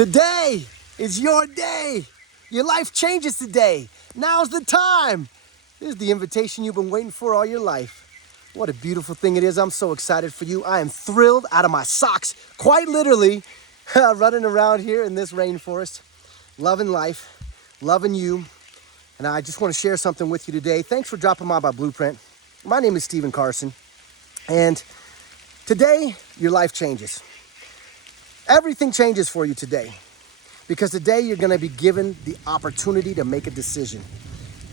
Today is your day. Your life changes today. Now's the time. This is the invitation you've been waiting for all your life. What a beautiful thing it is. I'm so excited for you. I am thrilled out of my socks, quite literally, running around here in this rainforest, loving life, loving you. And I just want to share something with you today. Thanks for dropping by Blueprint. My name is Stephen Carson. And today, your life changes. Everything changes for you today. Because today you're going to be given the opportunity to make a decision.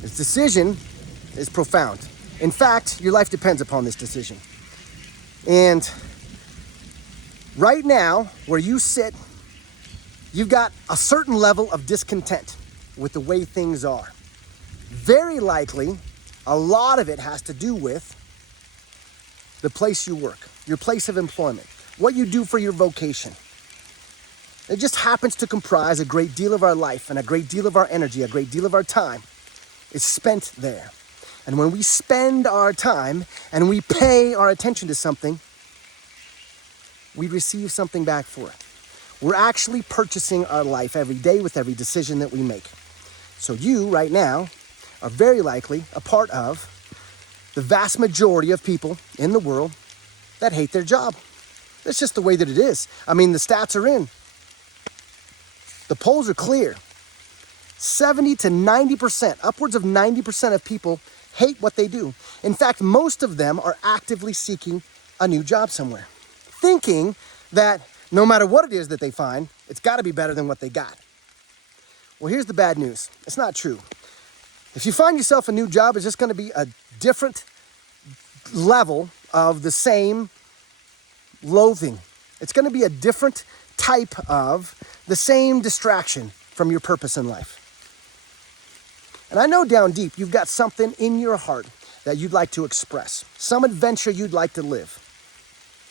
This decision is profound. In fact, your life depends upon this decision. And right now, where you sit, you've got a certain level of discontent with the way things are. Very likely, a lot of it has to do with the place you work, your place of employment, what you do for your vocation. It just happens to comprise a great deal of our life and a great deal of our energy, a great deal of our time is spent there. And when we spend our time and we pay our attention to something, we receive something back for it. We're actually purchasing our life every day with every decision that we make. So you, right now, are very likely a part of the vast majority of people in the world that hate their job. That's just the way that it is. I mean, the stats are in. The polls are clear. 70 to 90%, upwards of 90% of people hate what they do. In fact, most of them are actively seeking a new job somewhere, thinking that no matter what it is that they find, it's got to be better than what they got. Well, here's the bad news. It's not true. If you find yourself a new job, it's just going to be a different level of the same loathing. It's going to be a different type of the same distraction from your purpose in life. And I know down deep, you've got something in your heart that you'd like to express, some adventure you'd like to live,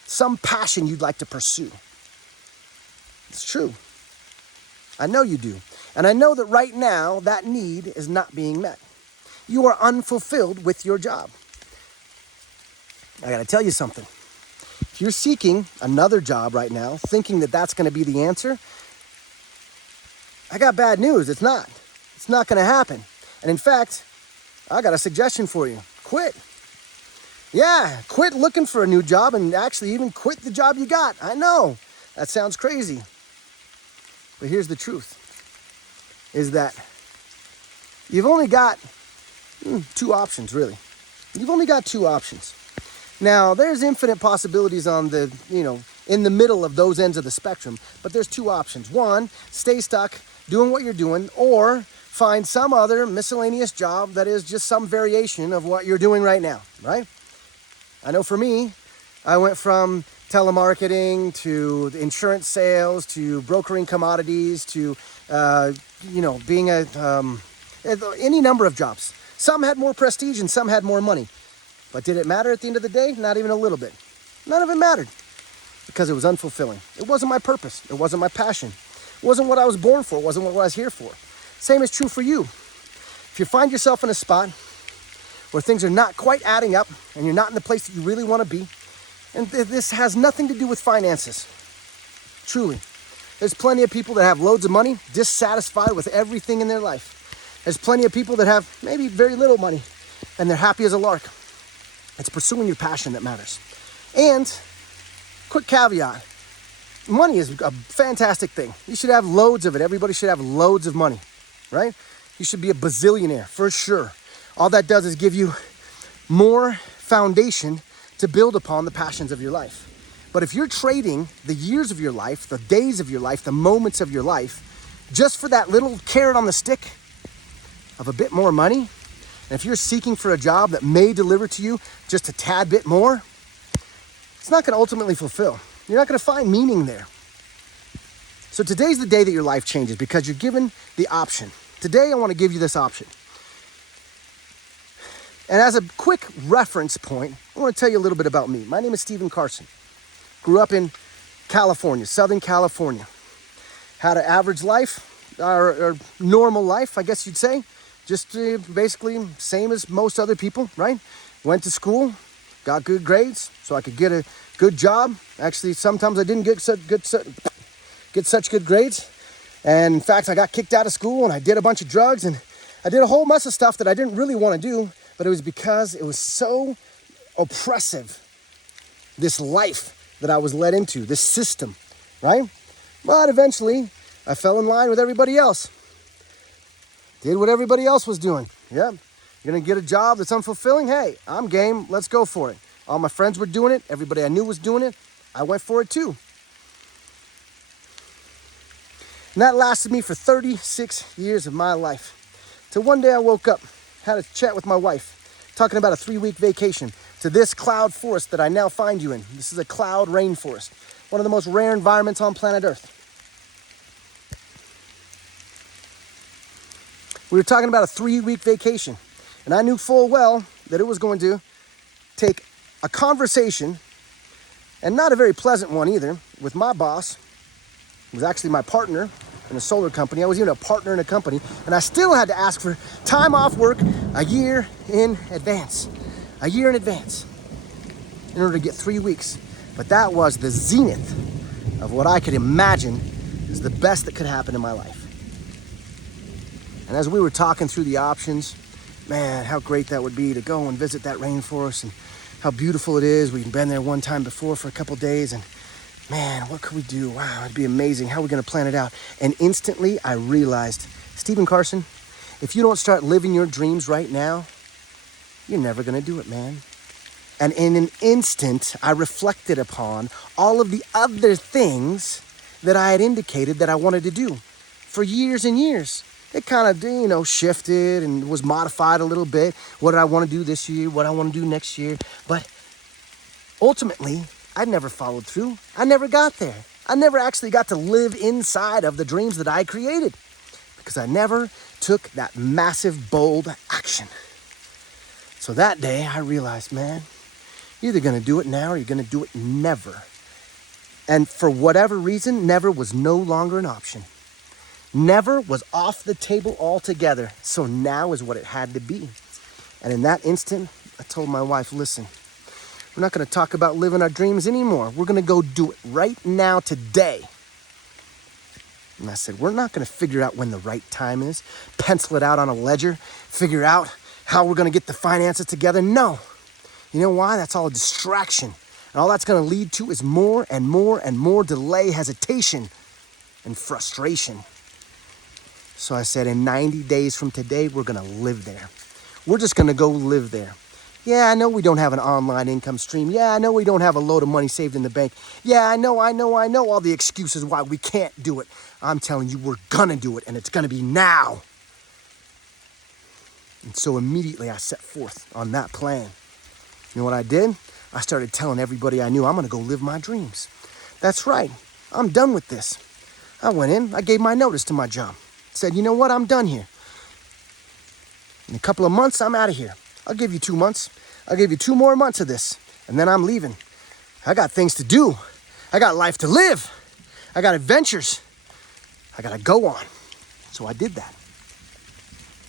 some passion you'd like to pursue. It's true. I know you do. And I know that right now, that need is not being met. You are unfulfilled with your job. I got to tell you something. If you're seeking another job right now, thinking that that's going to be the answer, I got bad news. It's not. It's not going to happen. And in fact, I got a suggestion for you. Quit. Yeah, quit looking for a new job and actually even quit the job you got. I know, that sounds crazy. But here's the truth, is that you've only got two options, really. You've only got two options. Now, there's infinite possibilities on the, in the middle of those ends of the spectrum, but there's two options. One, stay stuck doing what you're doing, or find some other miscellaneous job that is just some variation of what you're doing right now, right? I know for me, I went from telemarketing to insurance sales to brokering commodities to, being any number of jobs. Some had more prestige and some had more money. But did it matter at the end of the day? Not even a little bit. None of it mattered because it was unfulfilling. It wasn't my purpose. It wasn't my passion. It wasn't what I was born for. It wasn't what I was here for. Same is true for you. If you find yourself in a spot where things are not quite adding up and you're not in the place that you really want to be, and this has nothing to do with finances. Truly. There's plenty of people that have loads of money, dissatisfied with everything in their life. There's plenty of people that have maybe very little money and they're happy as a lark. It's pursuing your passion that matters. And, quick caveat, money is a fantastic thing. You should have loads of it. Everybody should have loads of money, right? You should be a bazillionaire, for sure. All that does is give you more foundation to build upon the passions of your life. But if you're trading the years of your life, the days of your life, the moments of your life, just for that little carrot on the stick of a bit more money, and if you're seeking for a job that may deliver to you just a tad bit more, it's not going to ultimately fulfill. You're not going to find meaning there. So today's the day that your life changes because you're given the option. Today, I want to give you this option. And as a quick reference point, I want to tell you a little bit about me. My name is Stephen Carson. Grew up in California, Southern California. Had an average life, or normal life, I guess you'd say. Just basically same as most other people, right? Went to school, got good grades so I could get a good job. Actually, sometimes I didn't get such good grades, And in fact, I got kicked out of school and I did a bunch of drugs and I did a whole mess of stuff that I didn't really want to do, but it was because it was so oppressive, this life that I was led into, this system, right? But eventually, I fell in line with everybody else. Did what everybody else was doing. Yep. You're gonna get a job that's unfulfilling? Hey, I'm game, let's go for it. All my friends were doing it, everybody I knew was doing it. I went for it too. And that lasted me for 36 years of my life. Till one day I woke up, had a chat with my wife, talking about a 3-week vacation to this cloud forest that I now find you in. This is a cloud rainforest, one of the most rare environments on planet Earth. We were talking about a 3-week vacation, and I knew full well that it was going to take a conversation, and not a very pleasant one either, with my boss, who was actually my partner in a solar company. I was even a partner in a company, and I still had to ask for time off work a year in advance. A year in advance in order to get 3 weeks. But that was the zenith of what I could imagine is the best that could happen in my life. And as we were talking through the options, man, how great that would be to go and visit that rainforest and how beautiful it is. We'd been there one time before for a couple days, and man, what could we do? Wow, it'd be amazing. How are we going to plan it out? And instantly I realized, Stephen Carson, if you don't start living your dreams right now, you're never going to do it, man. And in an instant, I reflected upon all of the other things that I had indicated that I wanted to do for years and years. It kind of, shifted and was modified a little bit. What did I want to do this year? What I want to do next year? But ultimately, I never followed through. I never got there. I never actually got to live inside of the dreams that I created because I never took that massive, bold action. So that day, I realized, man, you're either going to do it now or you're going to do it never. And for whatever reason, never was no longer an option. Never was off the table altogether. So now is what it had to be. And in that instant, I told my wife, listen, we're not going to talk about living our dreams anymore. We're going to go do it right now, today. And I said, we're not going to figure out when the right time is, pencil it out on a ledger, figure out how we're going to get the finances together. No. You know why? That's all a distraction. And all that's going to lead to is more and more and more delay, hesitation, and frustration. So I said, in 90 days from today, we're going to live there. We're just going to go live there. Yeah, I know we don't have an online income stream. Yeah, I know we don't have a load of money saved in the bank. Yeah, I know all the excuses why we can't do it. I'm telling you, we're going to do it, and it's going to be now. And so immediately I set forth on that plan. You know what I did? I started telling everybody I knew, I'm going to go live my dreams. That's right. I'm done with this. I went in, I gave my notice to my job. Said, you know what? I'm done here. In a couple of months, I'm out of here. I'll give you 2 months. I'll give you 2 more months of this, and then I'm leaving. I got things to do. I got life to live. I got adventures I got to go on. So I did that.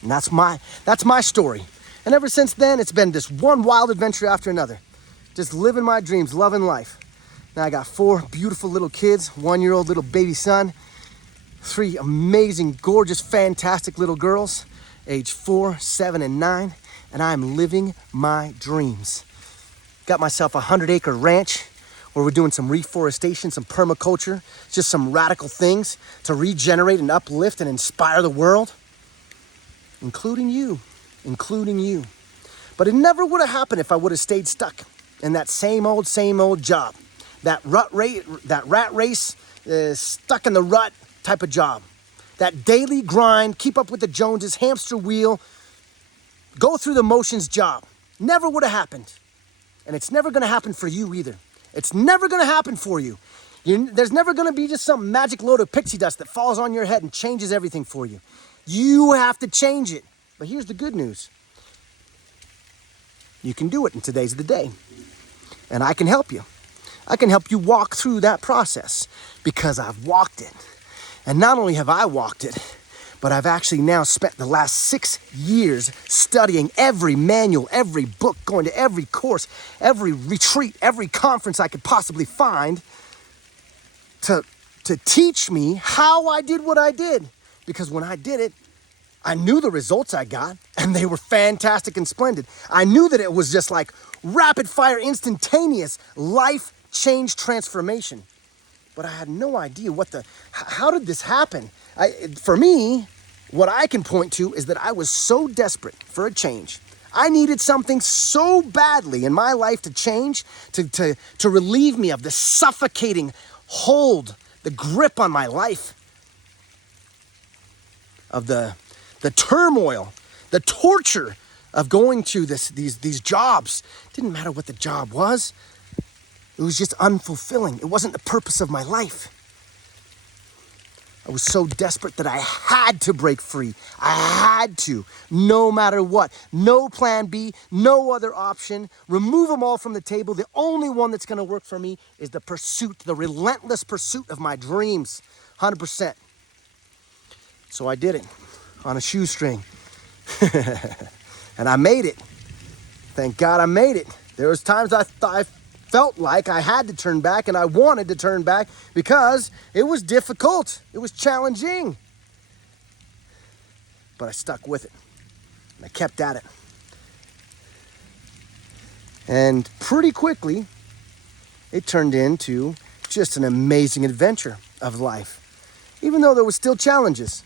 And that's my story. And ever since then, it's been just one wild adventure after another. Just living my dreams, loving life. Now I got 4 beautiful little kids, 1-year-old little baby son, 3 amazing, gorgeous, fantastic little girls, age 4, 7, and 9, and I'm living my dreams. Got myself a 100-acre ranch where we're doing some reforestation, some permaculture, just some radical things to regenerate and uplift and inspire the world, including you. But it never would have happened if I would have stayed stuck in that same old job, that rat race, stuck in the rut type of job, that daily grind, keep up with the Joneses, hamster wheel, go through the motions job. Never would have happened. And it's never going to happen for you either. It's never going to happen for you. There's never going to be just some magic load of pixie dust that falls on your head and changes everything for you. You have to change it. But here's the good news. You can do it, and today's the day. And I can help you. I can help you walk through that process because I've walked it. And not only have I walked it, but I've actually now spent the last 6 years studying every manual, every book, going to every course, every retreat, every conference I could possibly find to to teach me how I did what I did. Because when I did it, I knew the results I got, and they were fantastic and splendid. I knew that it was just like rapid fire, instantaneous life change transformation. But I had no idea how did this happen? For me, what I can point to is that I was so desperate for a change. I needed something so badly in my life to change, to relieve me of the suffocating hold, the grip on my life, of the turmoil, the torture of going to these jobs. It didn't matter what the job was. It was just unfulfilling. It wasn't the purpose of my life. I was so desperate that I had to break free. I had to, no matter what. No plan B, no other option. Remove them all from the table. The only one that's going to work for me is the pursuit, the relentless pursuit of my dreams, 100%. So I did it on a shoestring. And I made it. Thank God I made it. There was times I felt like I had to turn back, and I wanted to turn back because it was difficult. It was challenging. But I stuck with it. And I kept at it. And pretty quickly, it turned into just an amazing adventure of life. Even though there was still challenges.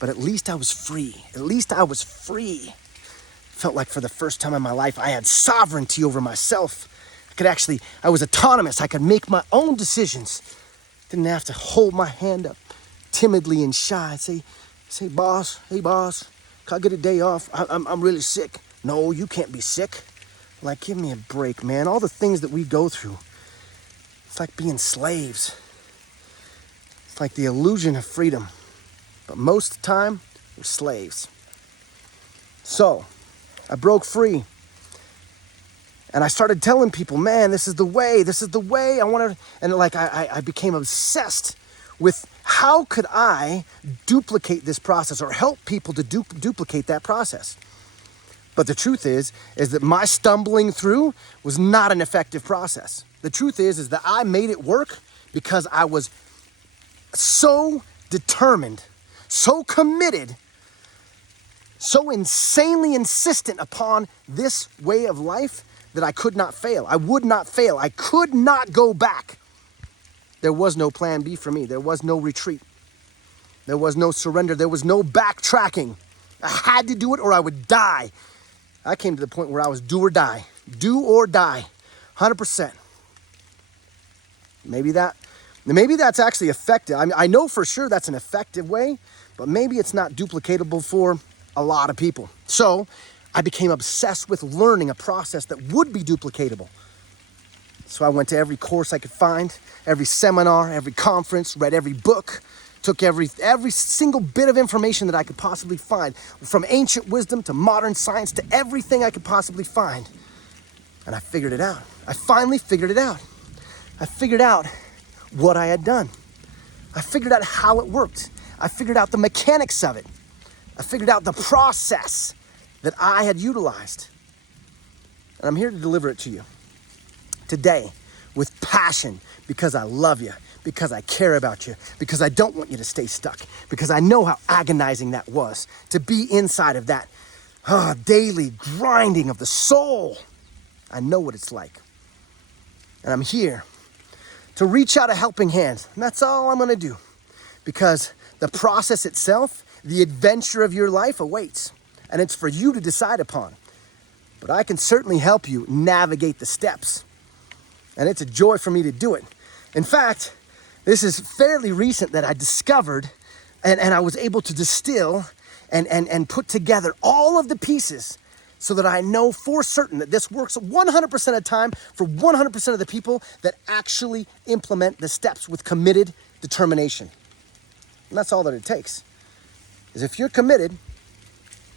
But at least I was free. At least I was free. Felt like for the first time in my life, I had sovereignty over myself. I was autonomous. I could make my own decisions. Didn't have to hold my hand up timidly and shy. Say, boss, hey boss, can I get a day off? I'm really sick. No, you can't be sick. Like, give me a break, man. All the things that we go through. It's like being slaves. It's like the illusion of freedom. But most of the time, we're slaves. So, I broke free. And I started telling people, man, this is the way. I want to, and like I became obsessed with how could I duplicate this process or help people to duplicate that process. But the truth is that my stumbling through was not an effective process. The truth is that I made it work because I was so determined, so committed, so insanely insistent upon this way of life that I could not fail. I would not fail. I could not go back. There was no plan B for me. There was no retreat. There was no surrender. There was no backtracking. I had to do it or I would die. I came to the point where I was do or die. Do or die. 100%. Maybe that's actually effective. I know for sure that's an effective way, but maybe it's not duplicatable for a lot of people. So I became obsessed with learning a process that would be duplicatable. So I went to every course I could find, every seminar, every conference, read every book, took every single bit of information that I could possibly find, from ancient wisdom to modern science to everything I could possibly find. And I figured it out. I finally figured it out. I figured out what I had done. I figured out how it worked. I figured out the mechanics of it. I figured out the process that I had utilized. And I'm here to deliver it to you today with passion because I love you, because I care about you, because I don't want you to stay stuck, because I know how agonizing that was to be inside of that daily grinding of the soul. I know what it's like. And I'm here to reach out a helping hand. And that's all I'm gonna do, because the process itself, the adventure of your life awaits. And it's for you to decide upon. But I can certainly help you navigate the steps. And it's a joy for me to do it. In fact, this is fairly recent that I discovered and I was able to distill and put together all of the pieces so that I know for certain that this works 100% of the time for 100% of the people that actually implement the steps with committed determination. And that's all that it takes. Is if you're committed,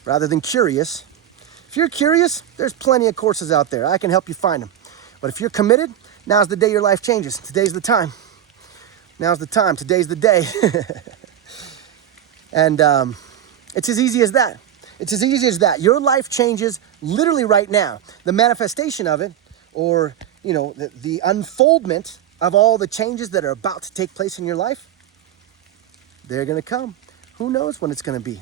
rather than curious. If you're curious, there's plenty of courses out there. I can help you find them. But if you're committed, now's the day your life changes. Today's the time. Now's the time. Today's the day. And it's as easy as that. It's as easy as that. Your life changes literally right now. The manifestation of it, or the unfoldment of all the changes that are about to take place in your life, they're going to come. Who knows when it's going to be?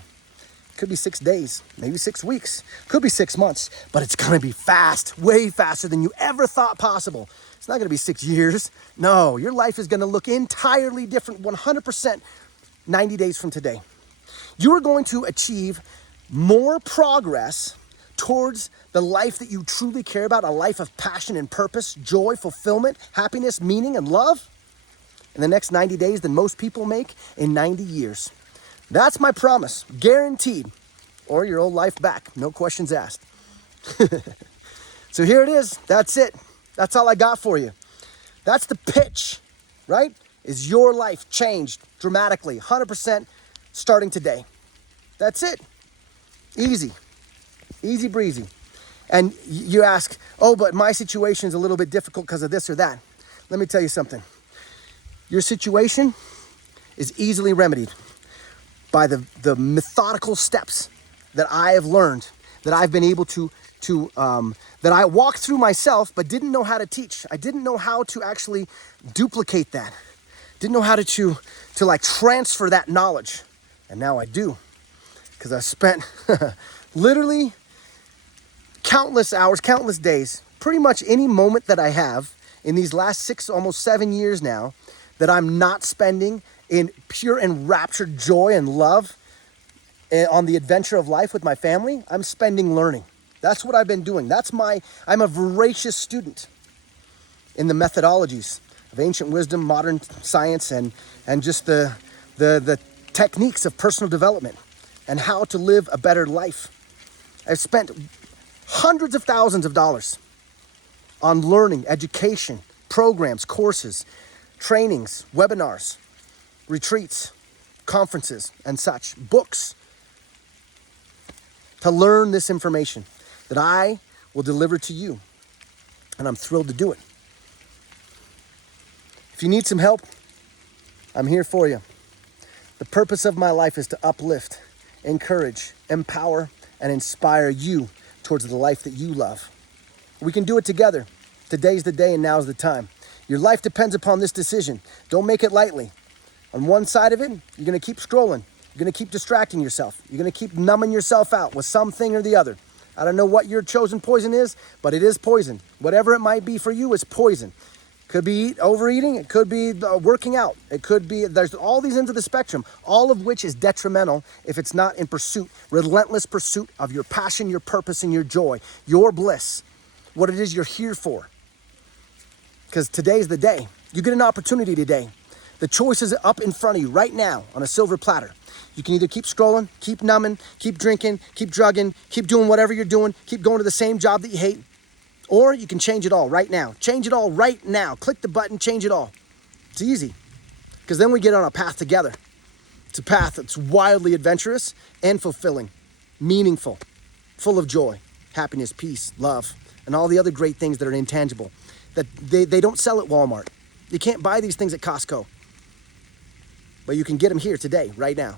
Could be 6 days, maybe 6 weeks, could be 6 months, but it's going to be fast, way faster than you ever thought possible. It's not going to be 6 years. No, your life is going to look entirely different 100% 90 days from today. You are going to achieve more progress towards the life that you truly care about, a life of passion and purpose, joy, fulfillment, happiness, meaning, and love in the next 90 days than most people make in 90 years. That's my promise, guaranteed, or your old life back, no questions asked. So here it is, that's it. That's all I got for you. That's the pitch, right? Is your life changed dramatically, 100% starting today. That's it. Easy breezy. And you ask, oh, but my situation is a little bit difficult because of this or that. Let me tell you something. Your situation is easily remedied by the methodical steps that I have learned, that I've been able to that I walked through myself, but didn't know how to teach. I didn't know how to actually duplicate that. Didn't know how to like transfer that knowledge. And now I do, because I spent literally countless hours, countless days, pretty much any moment that I have in these last 6, almost 7 years now, that I'm not spending in pure enraptured joy and love on the adventure of life with my family, I'm spending learning. That's what I've been doing. I'm a voracious student in the methodologies of ancient wisdom, modern science, and just the techniques of personal development and how to live a better life. I've spent hundreds of thousands of dollars on learning, education, programs, courses, trainings, webinars, retreats, conferences, and such, books, to learn this information that I will deliver to you. And I'm thrilled to do it. If you need some help, I'm here for you. The purpose of my life is to uplift, encourage, empower, and inspire you towards the life that you love. We can do it together. Today's the day and now's the time. Your life depends upon this decision. Don't make it lightly. On one side of it, you're going to keep scrolling. You're going to keep distracting yourself. You're going to keep numbing yourself out with something or the other. I don't know what your chosen poison is, but it is poison. Whatever it might be for you is poison. Could be overeating. It could be working out. It could be, there's all these ends of the spectrum, all of which is detrimental if it's not in pursuit, relentless pursuit of your passion, your purpose, and your joy, your bliss, what it is you're here for. Because today's the day. You get an opportunity today. The choice is up in front of you right now on a silver platter. You can either keep scrolling, keep numbing, keep drinking, keep drugging, keep doing whatever you're doing, keep going to the same job that you hate, or you can change it all right now. Change it all right now. Click the button, change it all. It's easy, because then we get on a path together. It's a path that's wildly adventurous and fulfilling, meaningful, full of joy, happiness, peace, love, and all the other great things that are intangible that they don't sell at Walmart. You can't buy these things at Costco, but you can get them here today, right now.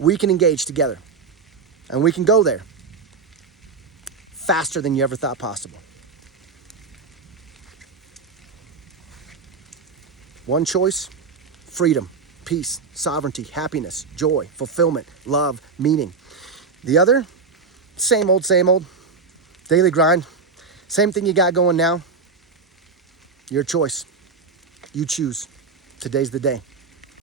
We can engage together, and we can go there faster than you ever thought possible. One choice, freedom, peace, sovereignty, happiness, joy, fulfillment, love, meaning. The other, same old, daily grind, same thing you got going now. Your choice. You choose. Today's the day.